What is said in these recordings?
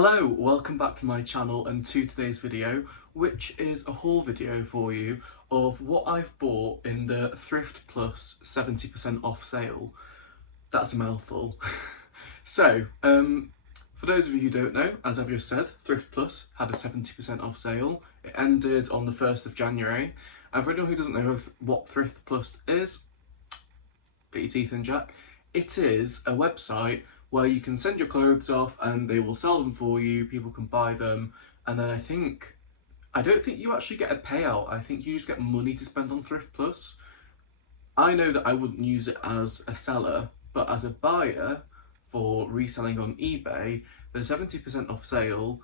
Hello, welcome back to my channel and to today's video, which is a haul video for you of what I've bought in the Thrift Plus 70% off sale. That's a mouthful. So, for those of you who don't know, as I've just said, Thrift Plus had a 70% off sale. It ended on the 1st of January. And for anyone who doesn't know what Thrift Plus is, get your teeth in, Jack. It is a website where you can send your clothes off and they will sell them for you, people can buy them, and then I don't think you actually get a payout, I think you just get money to spend on Thrift Plus. I know that I wouldn't use it as a seller, but as a buyer for reselling on eBay, the 70% off sale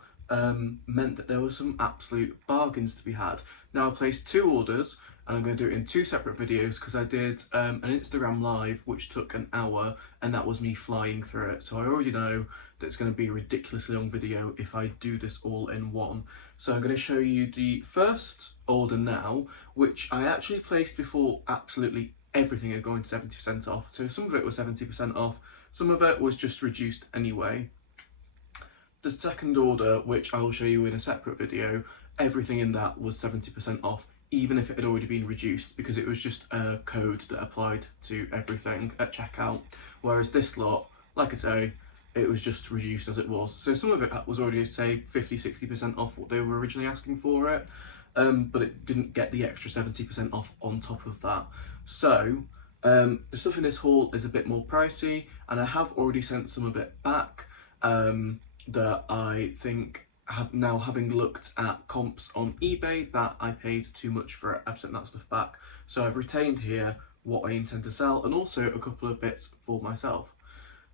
meant that there were some absolute bargains to be had. Now I placed 2 orders, and I'm going to do it in 2 separate videos because I did an Instagram live which took an hour, and that was me flying through it. So I already know that it's going to be a ridiculously long video if I do this all in one. So I'm going to show you the first order now, which I actually placed before absolutely everything had gone to 70% off. So some of it was 70% off, some of it was just reduced anyway. The second order, which I will show you in a separate video, everything in that was 70% off, even if it had already been reduced, because it was just a code that applied to everything at checkout. Whereas this lot, like I say, it was just reduced as it was. So some of it was already, say, 50-60% off what they were originally asking for it, but it didn't get the extra 70% off on top of that. So the stuff in this haul is a bit more pricey, and I have already sent some of it back. That I think having looked at comps on eBay that I paid too much for it, I've sent that stuff back. So I've retained here what I intend to sell and also a couple of bits for myself.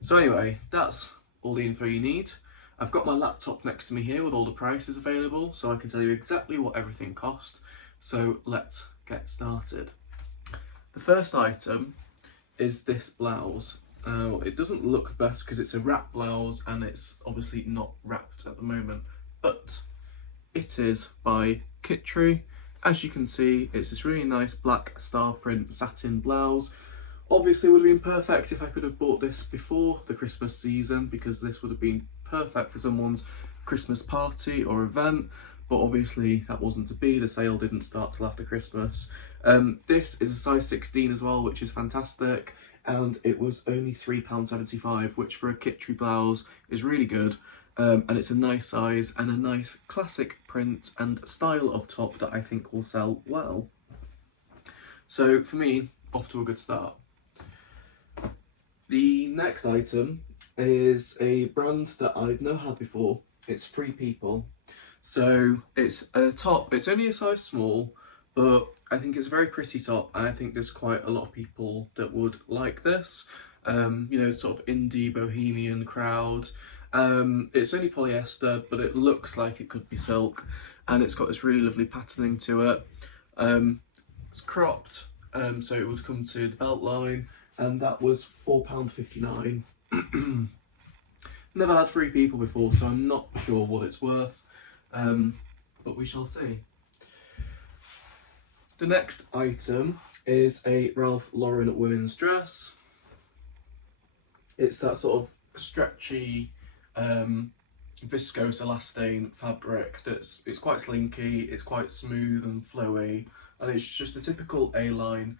So anyway, that's all the info you need. I've got my laptop next to me here with all the prices available, so I can tell you exactly what everything cost. So let's get started. The first item is this blouse. It doesn't look best because it's a wrap blouse and it's obviously not wrapped at the moment, but it is by Kittree. As you can see, it's this really nice black star print satin blouse. Obviously would have been perfect if I could have bought this before the Christmas season, because this would have been perfect for someone's Christmas party or event, but obviously that wasn't to be. The sale didn't start till after Christmas. This is a size 16 as well, which is fantastic. And it was only £3.75, which for a Kittree blouse is really good. And it's a nice size and a nice classic print and style of top that I think will sell well. So for me, off to a good start. The next item is a brand that I've never had before. It's Free People. So it's a top, it's only a size small, but I think it's a very pretty top, and I think there's quite a lot of people that would like this. You know, sort of indie bohemian crowd. It's only polyester, but it looks like it could be silk, and it's got this really lovely patterning to it. It's cropped, so it would come to the belt line, and that was £4.59. Never had Free People before, so I'm not sure what it's worth, but we shall see. The next item is a Ralph Lauren women's dress. It's that sort of stretchy, viscose elastane fabric it's quite slinky, it's quite smooth and flowy, and it's just a typical A-line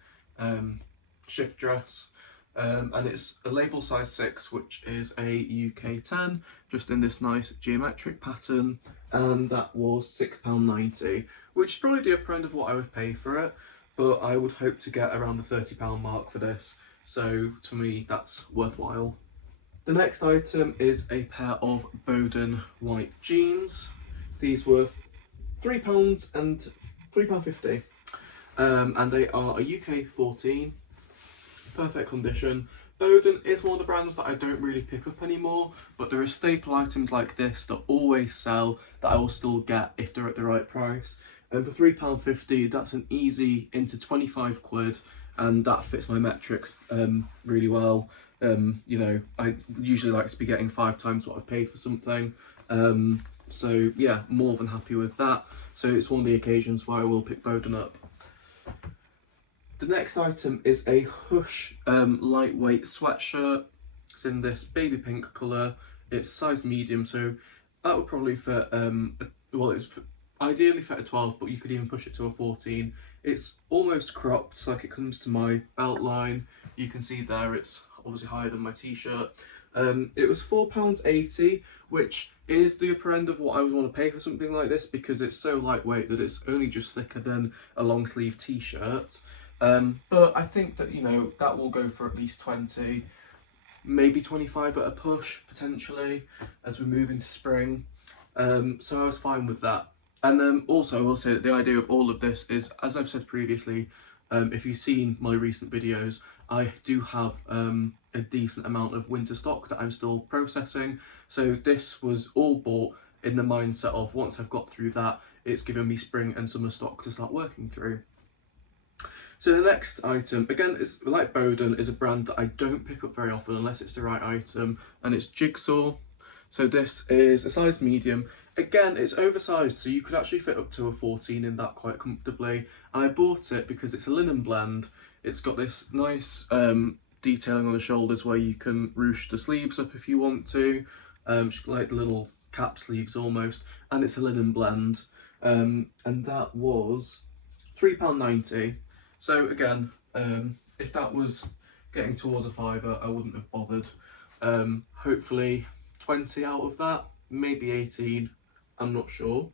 shift dress. And it's a label size 6, which is a UK 10, just in this nice geometric pattern, and that was £6.90, which is probably the upper end of what I would pay for it, but I would hope to get around the £30 mark for this, so to me that's worthwhile. The next item is a pair of Bowden white jeans. These were £3 and £3.50, and they are a UK 14. Perfect condition. Bowden is one of the brands that I don't really pick up anymore, but there are staple items like this that always sell that I will still get if they're at the right price. And for £3.50, that's an easy into 25 quid, and that fits my metrics really well. You know, I usually like to be getting 5 times what I've paid for something. So yeah, more than happy with that. So it's one of the occasions where I will pick Bowden up. The next item is a Hush lightweight sweatshirt. It's in this baby pink colour. It's size medium, so that would probably fit, well, it's ideally fit a 12, but you could even push it to a 14. It's almost cropped, so like it comes to my belt line. You can see there it's obviously higher than my t-shirt. It was £4.80, which is the upper end of what I would want to pay for something like this, because it's so lightweight that it's only just thicker than a long sleeve t-shirt. But I think that, you know, that will go for at least 20, maybe 25 at a push, potentially, as we move into spring. So I was fine with that. And also I will say that the idea of all of this is, as I've said previously, if you've seen my recent videos, I do have a decent amount of winter stock that I'm still processing. So this was all bought in the mindset of, once I've got through that, it's given me spring and summer stock to start working through. So the next item, again, it's like Bowden, is a brand that I don't pick up very often unless it's the right item, and it's Jigsaw. So this is a size medium. Again, it's oversized, so you could actually fit up to a 14 in that quite comfortably. And I bought it because it's a linen blend. It's got this nice detailing on the shoulders where you can ruche the sleeves up if you want to, like little cap sleeves almost, and it's a linen blend. And that was £3.90. So again, if that was getting towards a fiver, I wouldn't have bothered. Hopefully 20 out of that, maybe 18, I'm not sure.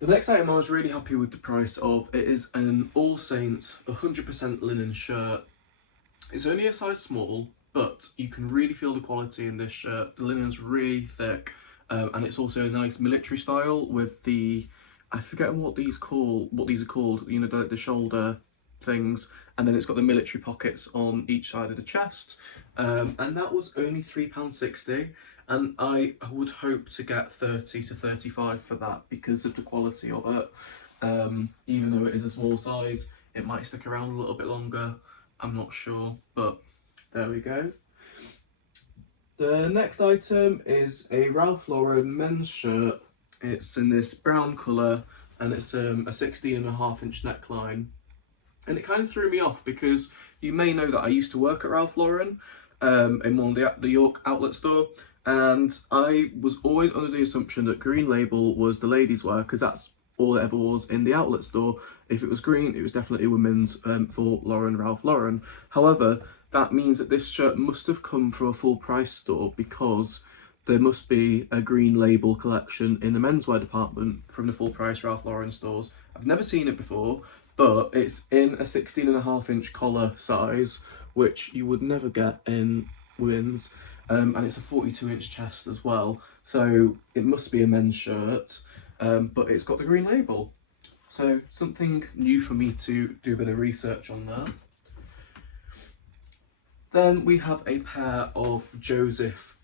The next item I was really happy with the price of. It is an All Saints 100% linen shirt. It's only a size small, but you can really feel the quality in this shirt. The linen's really thick, and it's also a nice military style with the, I forget what these are called, you know, the shoulder things, and then it's got the military pockets on each side of the chest, and that was only £3.60, and I would hope to get 30 to 35 for that because of the quality of it. Even though it is a small size, it might stick around a little bit longer, I'm not sure, but there we go. The next item is a Ralph Lauren men's shirt. It's in this brown colour, and it's a 16.5-inch neckline. And it kind of threw me off because you may know that I used to work at Ralph Lauren in one of the York outlet store, and I was always under the assumption that green label was the ladies' wear, because that's all it ever was in the outlet store. If it was green, it was definitely women's for Ralph Lauren. However, that means that this shirt must have come from a full price store, because there must be a green label collection in the menswear department from the full price Ralph Lauren stores. I've never seen it before, but it's in a 16.5-inch collar size, which you would never get in women's, and it's a 42-inch chest as well. So it must be a men's shirt, but it's got the green label. So something new for me to do a bit of research on there. Then we have a pair of Joseph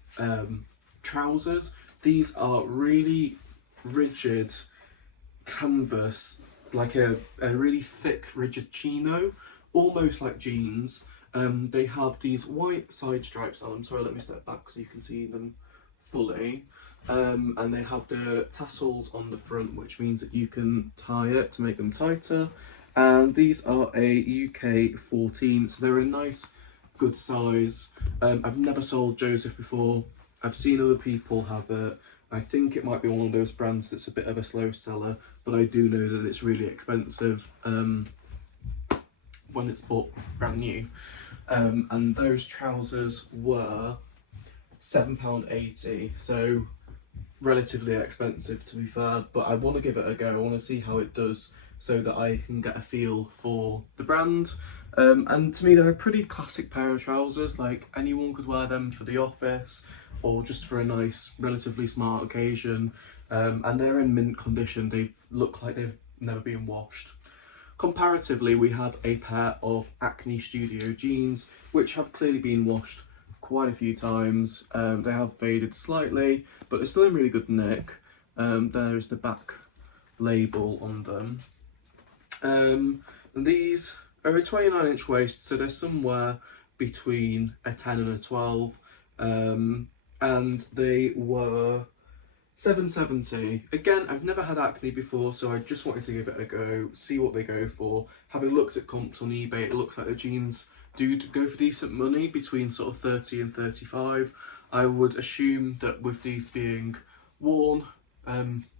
trousers. These are really rigid canvas, like a really thick rigid chino, almost like jeans. They have these white side stripes on them. Sorry, let me step back so you can see them fully. And they have the tassels on the front, which means that you can tie it to make them tighter. And these are a UK 14, so they're a nice, good size. I've never sold Joseph before. I've seen other people have it. I think it might be one of those brands that's a bit of a slow seller, but I do know that it's really expensive when it's bought brand new. And those trousers were £7.80, so relatively expensive to be fair, but I want to give it a go. I want to see how it does so that I can get a feel for the brand. And to me, they're a pretty classic pair of trousers. Like, anyone could wear them for the office or just for a nice, relatively smart occasion. And they're in mint condition. They look like they've never been washed. Comparatively, we have a pair of Acne Studio jeans, which have clearly been washed quite a few times. They have faded slightly, but they're still in really good nick. There is the back label on them. And these are a 29-inch waist, so they're somewhere between a 10 and a 12. And they were £7.70. Again, I've never had Acne before, so I just wanted to give it a go, see what they go for. Having looked at comps on eBay, it looks like the jeans do go for decent money, between sort of 30 and 35. I would assume that with these being worn,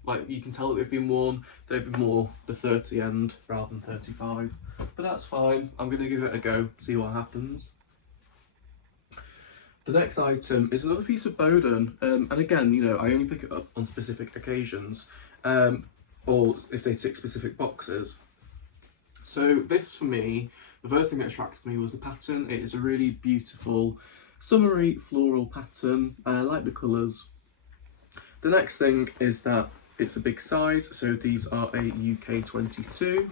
like you can tell that they've been worn, they'd be more the 30 end rather than 35, but that's fine. I'm going to give it a go, see what happens. The next item is another piece of Bowden, and again, you know, I only pick it up on specific occasions, or if they tick specific boxes. So this for me, the first thing that attracted me was the pattern. It is a really beautiful summery floral pattern. I like the colours. The next thing is that it's a big size, so these are a UK 22.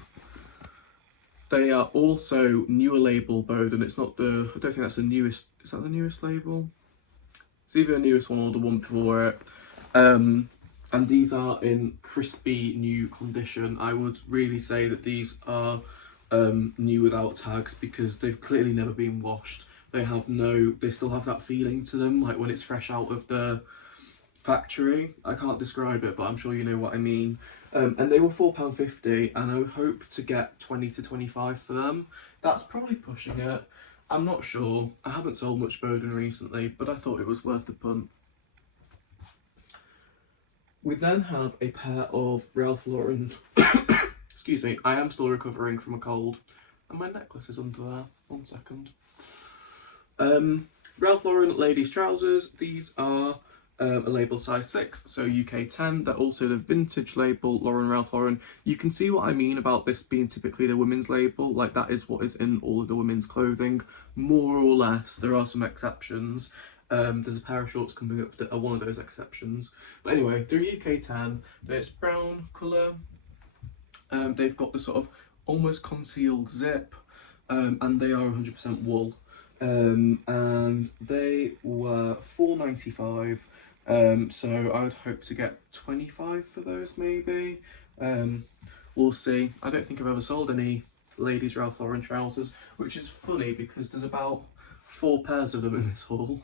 They are also newer label Bowden. It's not the, I don't think that's the newest, is that the newest label? It's either the newest one or the one before it. And these are in crispy new condition. I would really say that these are new without tags because they've clearly never been washed. They still have that feeling to them, like when it's fresh out of the factory. I can't describe it, but I'm sure you know what I mean. And they were £4.50, and I would hope to get 20 to 25 for them. That's probably pushing it. I'm not sure. I haven't sold much Bowden recently, but I thought it was worth the punt. We then have a pair of Ralph Lauren. Excuse me, I am still recovering from a cold, and my necklace is under there. 1 second. Ralph Lauren ladies trousers. These are a label size 6, so UK 10. They're also the vintage label Ralph Lauren. You can see what I mean about this being typically the women's label. Like, that is what is in all of the women's clothing, more or less. There are some exceptions. There's a pair of shorts coming up that are one of those exceptions. But anyway, they're UK 10. It's brown colour. They've got the sort of almost concealed zip, and they are 100% wool. And they were £4.95. So I would hope to get 25 for those maybe. We'll see. I don't think I've ever sold any ladies Ralph Lauren trousers, which is funny because there's about 4 pairs of them in this haul.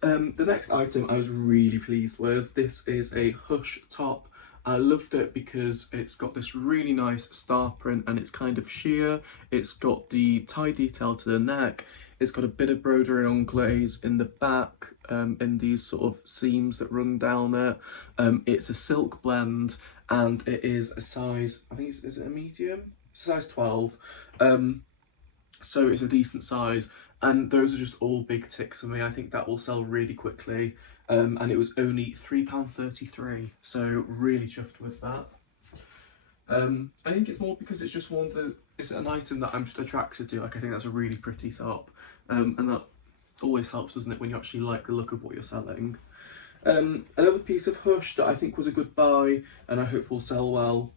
The next item I was really pleased with. This is a Hush top. I loved it because it's got this really nice star print and it's kind of sheer. It's got the tie detail to the neck. It's got a bit of broderie anglaise in the back, in these sort of seams that run down it. It's a silk blend and it is a size, I think is it a medium? Size 12. So it's a decent size, and those are just all big ticks for me. I think that will sell really quickly. And it was only £3.33, so really chuffed with that. I think it's more because it's just it's an item that I'm just attracted to. Like, I think that's a really pretty top, and that always helps, doesn't it, when you actually like the look of what you're selling. Another piece of Hush that I think was a good buy, and I hope will sell well,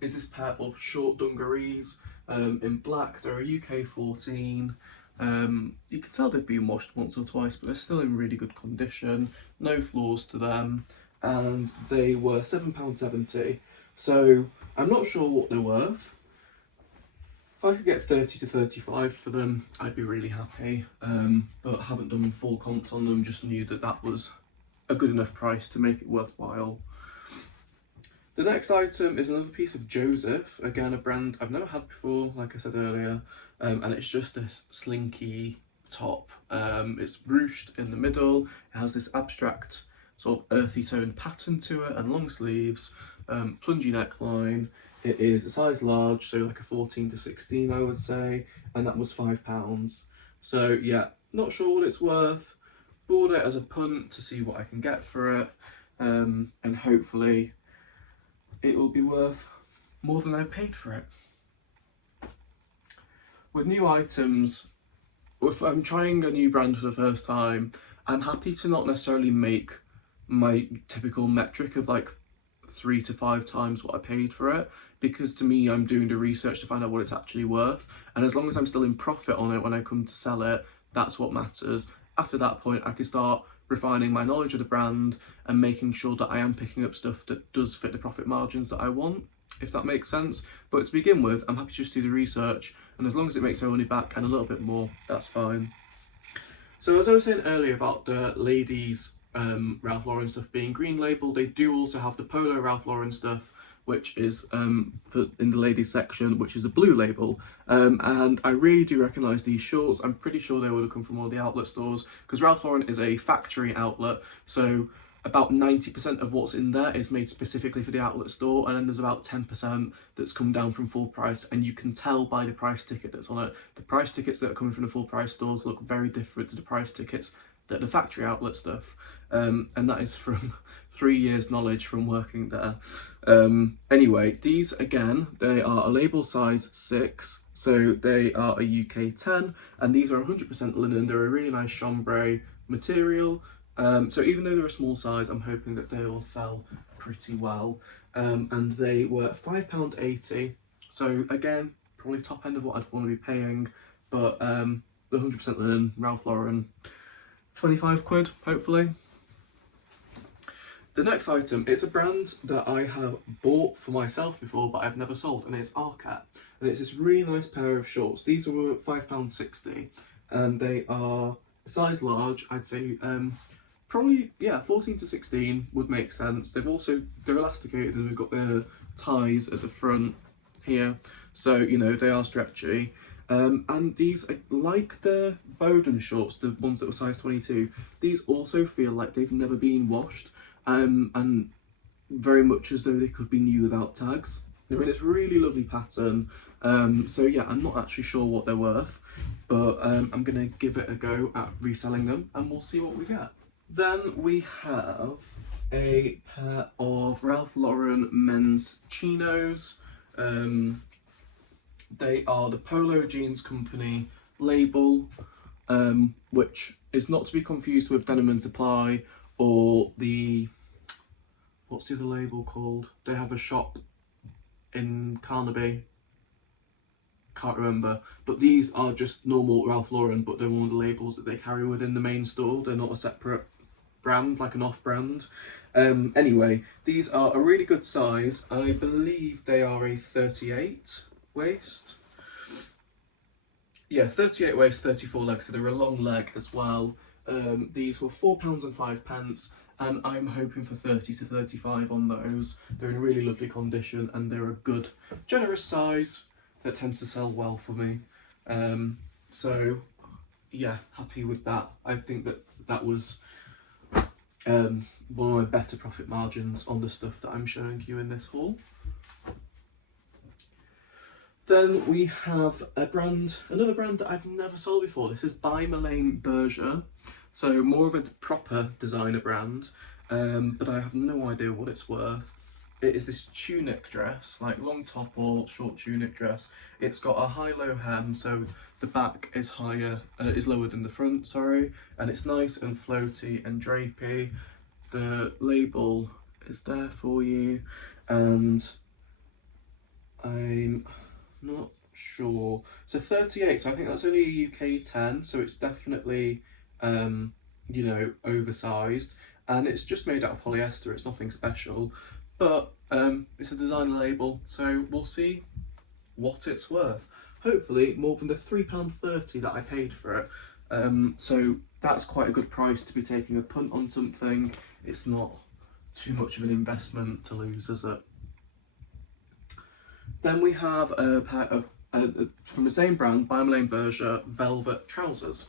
is this pair of short dungarees in black. They're a UK 14. You can tell they've been washed once or twice, but they're still in really good condition, no flaws to them, and they were £7.70, so I'm not sure what they're worth. If I could get 30 to 35 for them, I'd be really happy, but I haven't done full comps on them, just knew that that was a good enough price to make it worthwhile. The next item is another piece of Joseph, again a brand I've never had before, like I said earlier, and it's just this slinky top. It's ruched in the middle, it has this abstract sort of earthy toned pattern to it and long sleeves, plungy neckline. It is a size large, so like a 14 to 16 I would say, and that was £5. So yeah, not sure what it's worth. Bought it as a punt to see what I can get for it, and hopefully it will be worth more than I've paid for it. With new items, if I'm trying a new brand for the first time, I'm happy to not necessarily make my typical metric of like 3 to 5 times what I paid for it, because to me I'm doing the research to find out what it's actually worth, and as long as I'm still in profit on it when I come to sell it, that's what matters. After that point I can start refining my knowledge of the brand and making sure that I am picking up stuff that does fit the profit margins that I want, if that makes sense. But to begin with, I'm happy to just do the research, and as long as it makes my money back and a little bit more, that's fine. So as I was saying earlier about the ladies Ralph Lauren stuff being green label, they do also have the Polo Ralph Lauren stuff, which is in the ladies section, which is the blue label. And I really do recognise these shorts. I'm pretty sure they would have come from all the outlet stores, because Ralph Lauren is a factory outlet, so about 90% of what's in there is made specifically for the outlet store, and then there's about 10% that's come down from full price, and you can tell by the price ticket that's on it. The price tickets that are coming from the full price stores look very different to the price tickets that the factory outlet stuff, and that is from 3 years knowledge from working there. Anyway, these again, they are a label size 6, so they are a UK 10, and these are 100% linen. They're a really nice chambray material. So even though they're a small size, I'm hoping that they will sell pretty well. And they were £5.80. So again, probably top end of what I'd want to be paying, but the 100% linen, Ralph Lauren, 25 quid, hopefully. The next item, it's a brand that I have bought for myself before, but I've never sold, and it's Arcat. And it's this really nice pair of shorts. These are £5.60, and they are a size large, I'd say. Probably, yeah, 14 to 16 would make sense. They're elasticated, and we've got their ties at the front here, so you know they are stretchy. And these, like the Bowden shorts, the ones that were size 22, these also feel like they've never been washed, and very much as though they could be new without tags. They're in this really lovely pattern. So yeah, I'm not actually sure what they're worth, but I'm gonna give it a go at reselling them, and we'll see what we get. Then we have a pair of Ralph Lauren men's chinos. They are the Polo Jeans Company label, which is not to be confused with Denim and Supply or the, what's the other label called? They have a shop in Carnaby. Can't remember, but these are just normal Ralph Lauren, but they're one of the labels that they carry within the main store. They're not a separate brand, like an off brand. Anyway, these are a really good size. I believe they are a 38 waist. Yeah, 38 waist, 34 leg, so they're a long leg as well. These were £4.05, and I'm hoping for 30 to 35 on those. They're in really lovely condition, and they're a good, generous size that tends to sell well for me. So yeah, happy with that. I think that was one of my better profit margins on the stuff that I'm showing you in this haul. Then we have another brand that I've never sold before. This is by Malane Berger, so more of a proper designer brand, but I have no idea what it's worth. It is this tunic dress, like long top or short tunic dress. It's got a high-low hem, so the back is lower than the front, sorry, and it's nice and floaty and drapey. The label is there for you, and I'm not sure. So 38, so I think that's only a UK 10, so it's definitely, you know, oversized, and it's just made out of polyester. It's nothing special. But it's a designer label, so we'll see what it's worth. Hopefully more than the £3.30 that I paid for it. So that's quite a good price to be taking a punt on something. It's not too much of an investment to lose, is it? Then we have a pair of, from the same brand, by Malane Berger, velvet trousers.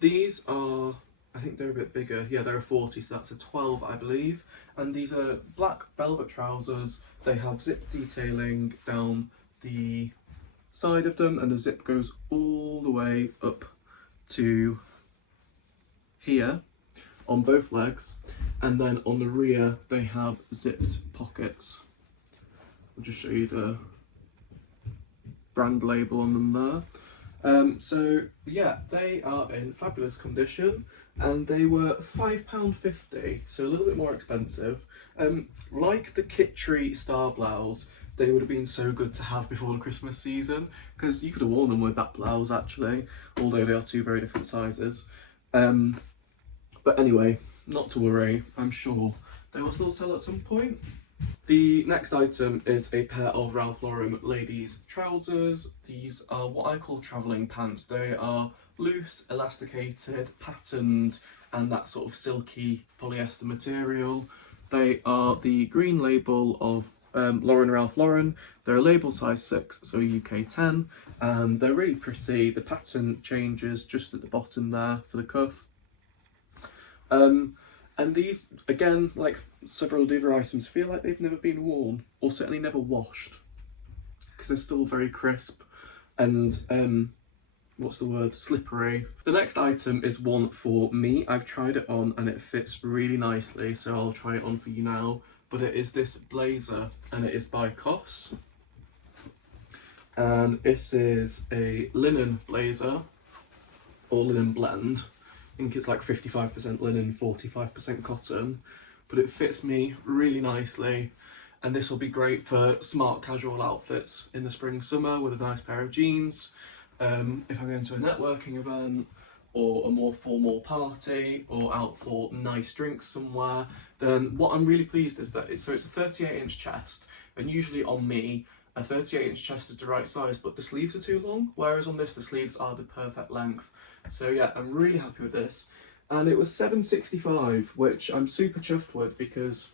These are, I think they're a bit bigger. Yeah, they're a 40, so that's a 12, I believe. And these are black velvet trousers. They have zip detailing down the side of them, and the zip goes all the way up to here on both legs. And then on the rear, they have zipped pockets. I'll just show you the brand label on them there. So yeah, they are in fabulous condition, and they were £5.50, so a little bit more expensive. Like the Kittree Star blouse, they would have been so good to have before the Christmas season, because you could have worn them with that blouse actually, although they are two very different sizes. But anyway, not to worry, I'm sure they will still sell at some point. The next item is a pair of Ralph Lauren ladies trousers. These are what I call travelling pants. They are loose, elasticated, patterned, and that sort of silky polyester material. They are the green label of Lauren Ralph Lauren. They're a label size 6, so UK 10, and they're really pretty. The pattern changes just at the bottom there for the cuff. And these, again, like several of the other items, feel like they've never been worn, or certainly never washed, because they're still very crisp and what's the word, slippery. The next item is one for me. I've tried it on and it fits really nicely, so I'll try it on for you now. But it is this blazer, and it is by COS, and it is a linen blazer, or linen blend. I think it's like 55% linen, 45% cotton, but it fits me really nicely, and this will be great for smart casual outfits in the spring summer with a nice pair of jeans. If I'm going to a networking event or a more formal party or out for nice drinks somewhere, then what I'm really pleased is that it's a 38-inch chest, and usually on me a 38-inch chest is the right size, but the sleeves are too long, whereas on this the sleeves are the perfect length. So yeah, I'm really happy with this, and it was £7.65, which I'm super chuffed with, because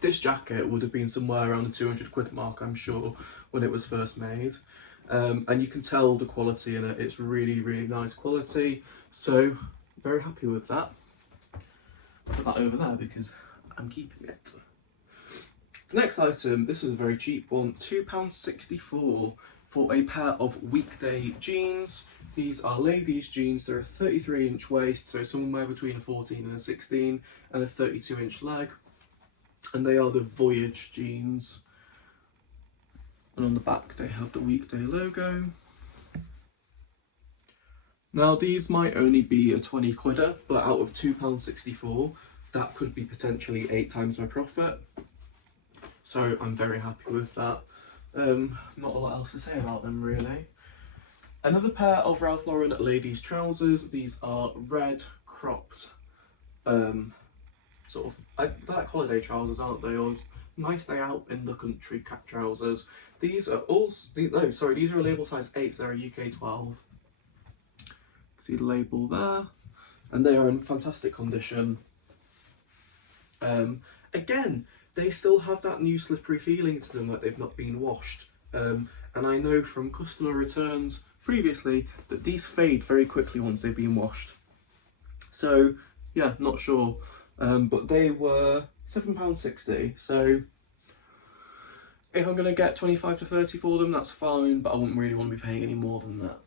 this jacket would have been somewhere around the 200 quid mark, I'm sure, when it was first made. And you can tell the quality in it, it's really, really nice quality, so very happy with that. Put that over there because I'm keeping it. Next item, this is a very cheap one, £2.64 for a pair of weekday jeans. These are ladies jeans. They're a 33-inch waist, so somewhere between a 14 and a 16, and a 32-inch leg, and they are the Voyage jeans. And on the back they have the weekday logo. Now these might only be a 20 quidder, but out of £2.64, that could be potentially 8 times my profit. So I'm very happy with that. Not a lot else to say about them really. Another pair of Ralph Lauren ladies trousers. These are red cropped, sort of like holiday trousers, aren't they? Or nice day out in the country cat trousers. These are also, no, sorry, these are a label size 8, so they're a UK 12. See the label there, and they are in fantastic condition. Again, they still have that new slippery feeling to them, that they've not been washed. And I know from customer returns previously that these fade very quickly once they've been washed. So yeah, not sure. But they were £7.60, so if I'm going to get 25 to 30 for them, that's fine, but I wouldn't really want to be paying any more than that.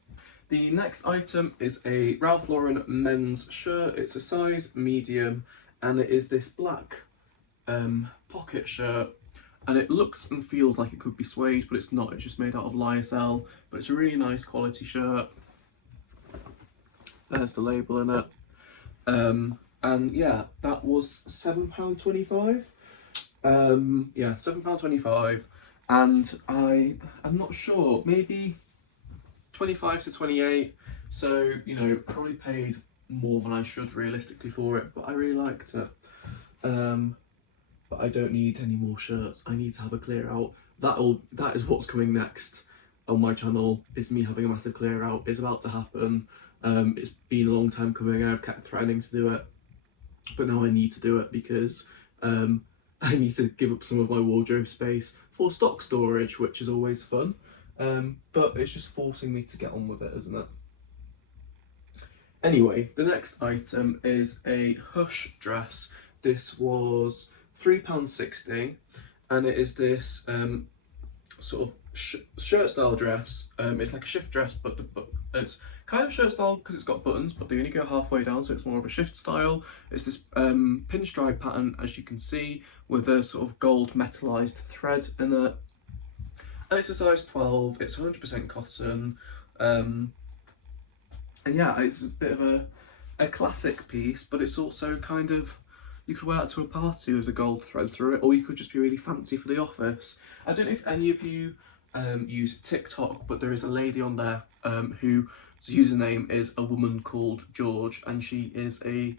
The next item is a Ralph Lauren men's shirt. It's a size medium, and it is this black pocket shirt, and it looks and feels like it could be suede, but it's not. It's just made out of lyocell, but it's a really nice quality shirt. There's the label in it. And yeah, that was £7.25. Yeah, £7.25, and I'm not sure, maybe 25 to 28. So, you know, probably paid more than I should realistically for it, but I really liked it. But I don't need any more shirts. I need to have a clear out. That is what's coming next on my channel, is me having a massive clear out. It's about to happen. It's been a long time coming. I've kept threatening to do it, but now I need to do it because I need to give up some of my wardrobe space for stock storage, which is always fun. But it's just forcing me to get on with it, isn't it? Anyway, the next item is a Hush dress. This was £3.60, and it is this sort of shirt style dress. It's like a shift dress, but it's kind of shirt style because it's got buttons, but they only go halfway down, so it's more of a shift style. It's this pinstripe pattern, as you can see, with a sort of gold metallized thread in it, and it's a size 12. It's 100% cotton, and yeah, it's a bit of a classic piece, but it's also kind of, you could wear that to a party with the gold thread through it, or you could just be really fancy for the office. I don't know if any of you use TikTok, but there is a lady on there whose username is a woman called George, and she is a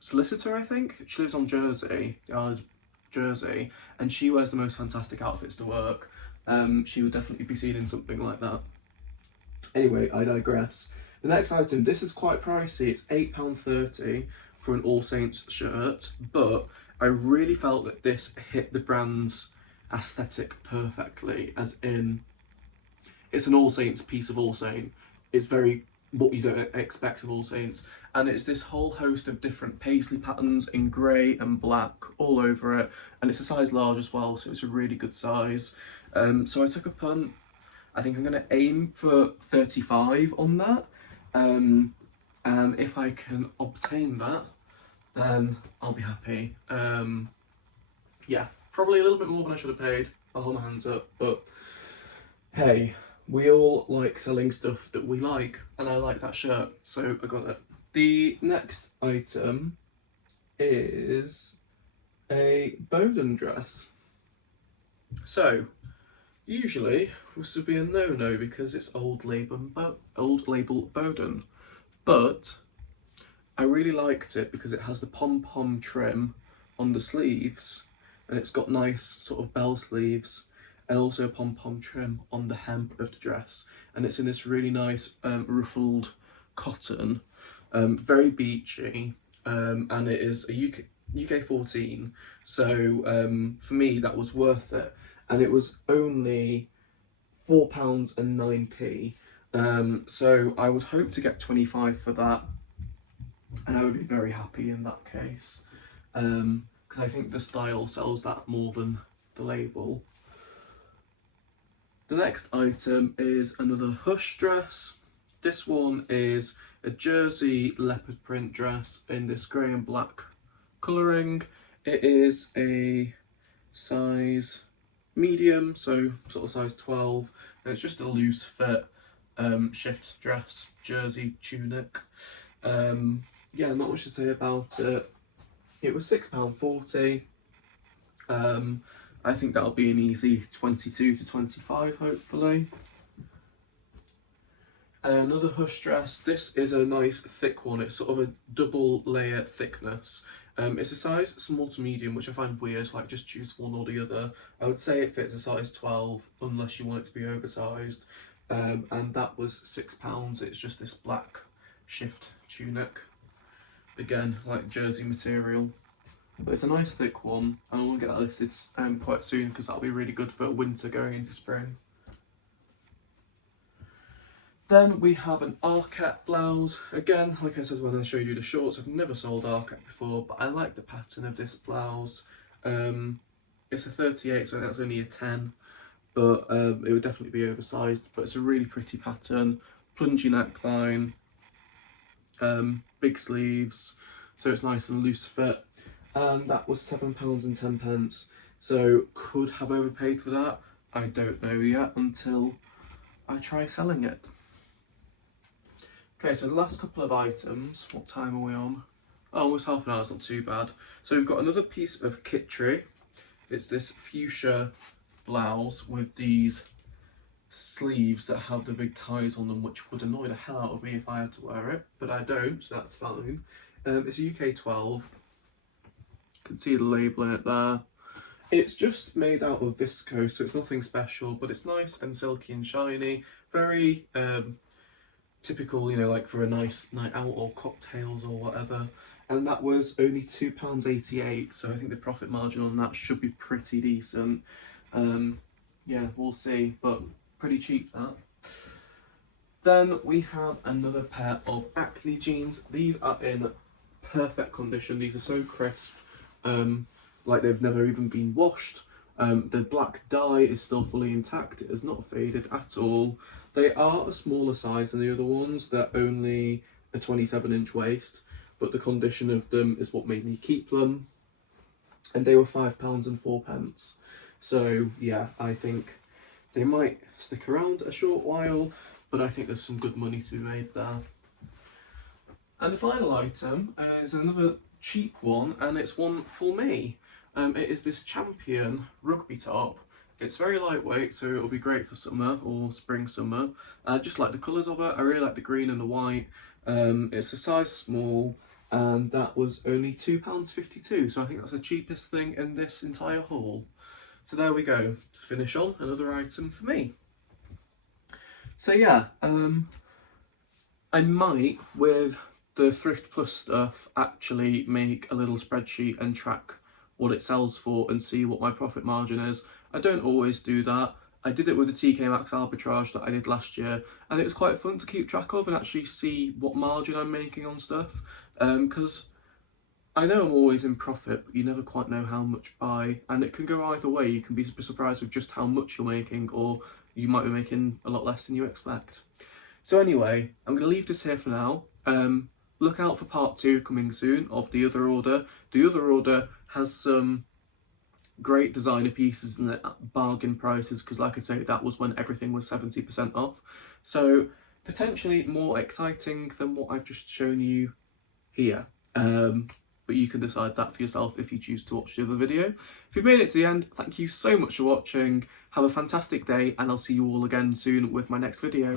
solicitor, I think. She lives on Jersey, Jersey, and she wears the most fantastic outfits to work. She would definitely be seen in something like that. Anyway, I digress. The next item, this is quite pricey. It's £8.30 for an All Saints shirt, but I really felt that this hit the brand's aesthetic perfectly, as in it's an All Saints piece of All Saint. It's very what you don't expect of All Saints, and it's this whole host of different paisley patterns in grey and black all over it, and it's a size large as well, so it's a really good size. So I took a punt. I think I'm going to aim for 35 on that, and if I can obtain that, then I'll be happy. Yeah, probably a little bit more than I should have paid. I'll hold my hands up, but hey, we all like selling stuff that we like, and I like that shirt, so I got it. The next item is a Bowden dress. So, usually this would be a no-no because it's old label Bowden, but I really liked it because it has the pom-pom trim on the sleeves, and it's got nice sort of bell sleeves, and also pom-pom trim on the hem of the dress, and it's in this really nice ruffled cotton, very beachy, and it is a UK 14, so for me that was worth it, and it was only £4.09, so I would hope to get 25 for that, and I would be very happy in that case, because I think the style sells that more than the label. The next item is another Hush dress. This one is a jersey leopard print dress in this grey and black colouring. It is a size medium, so sort of size 12, and it's just a loose fit shift dress, jersey tunic. Yeah, not much to say about it. It was £6.40. I think that'll be an easy 22 to 25, hopefully. Another Hush dress. This is a nice thick one. It's sort of a double layer thickness. It's a size small to medium, which I find weird, like just choose one or the other. I would say it fits a size 12 unless you want it to be oversized. And that was £6. It's just this black shift tunic. Again, like jersey material. But it's a nice thick one, and I'm going to get that listed quite soon because that'll be really good for winter going into spring. Then we have an Arket blouse. Again, like I said when I showed you the shorts, I've never sold Arket before, but I like the pattern of this blouse. It's a 38, so that's only a 10, but it would definitely be oversized, but it's a really pretty pattern. Plungy neckline, big sleeves, so it's nice and loose fit. And that was £7.10, so could have overpaid for that. I don't know yet until I try selling it. Okay, so the last couple of items, what time are we on? Oh, almost half an hour, it's not too bad. So we've got another piece of kitchery. It's this fuchsia blouse with these sleeves that have the big ties on them, which would annoy the hell out of me if I had to wear it, but I don't, so that's fine. It's UK 12. You can see the label in it there. It's just made out of viscose, so it's nothing special, but it's nice and silky and shiny. Very typical, you know, like for a nice night out or cocktails or whatever. And that was only £2.88, so I think the profit margin on that should be pretty decent. Yeah, we'll see, but pretty cheap that. Then we have another pair of Acne jeans. These are in perfect condition. These are so crisp, like they've never even been washed. The black dye is still fully intact. It has not faded at all. They are a smaller size than the other ones. They're only a 27-inch waist, but the condition of them is what made me keep them. And they were £5.04. So yeah, I think they might stick around a short while, but I think there's some good money to be made there. And the final item is another cheap one, and it's one for me. It is this Champion rugby top. It's very lightweight, so it'll be great for summer or spring-summer. I just like the colours of it. I really like the green and the white. It's a size small, and that was only £2.52, so I think that's the cheapest thing in this entire haul. So there we go, to finish on, another item for me. So yeah, I might, with the Thrift Plus stuff, actually make a little spreadsheet and track what it sells for and see what my profit margin is. I don't always do that. I did it with the TK Maxx arbitrage that I did last year, and it was quite fun to keep track of and actually see what margin I'm making on stuff, because I know I'm always in profit, but you never quite know how much by, and it can go either way. You can be surprised with just how much you're making, or you might be making a lot less than you expect. So anyway, I'm going to leave this here for now. Look out for part 2 coming soon of the other order. The other order has some great designer pieces and bargain prices, because like I say, that was when everything was 70% off. So potentially more exciting than what I've just shown you here. But you can decide that for yourself if you choose to watch the other video. If you've made it to the end, thank you so much for watching. Have a fantastic day, and I'll see you all again soon with my next video.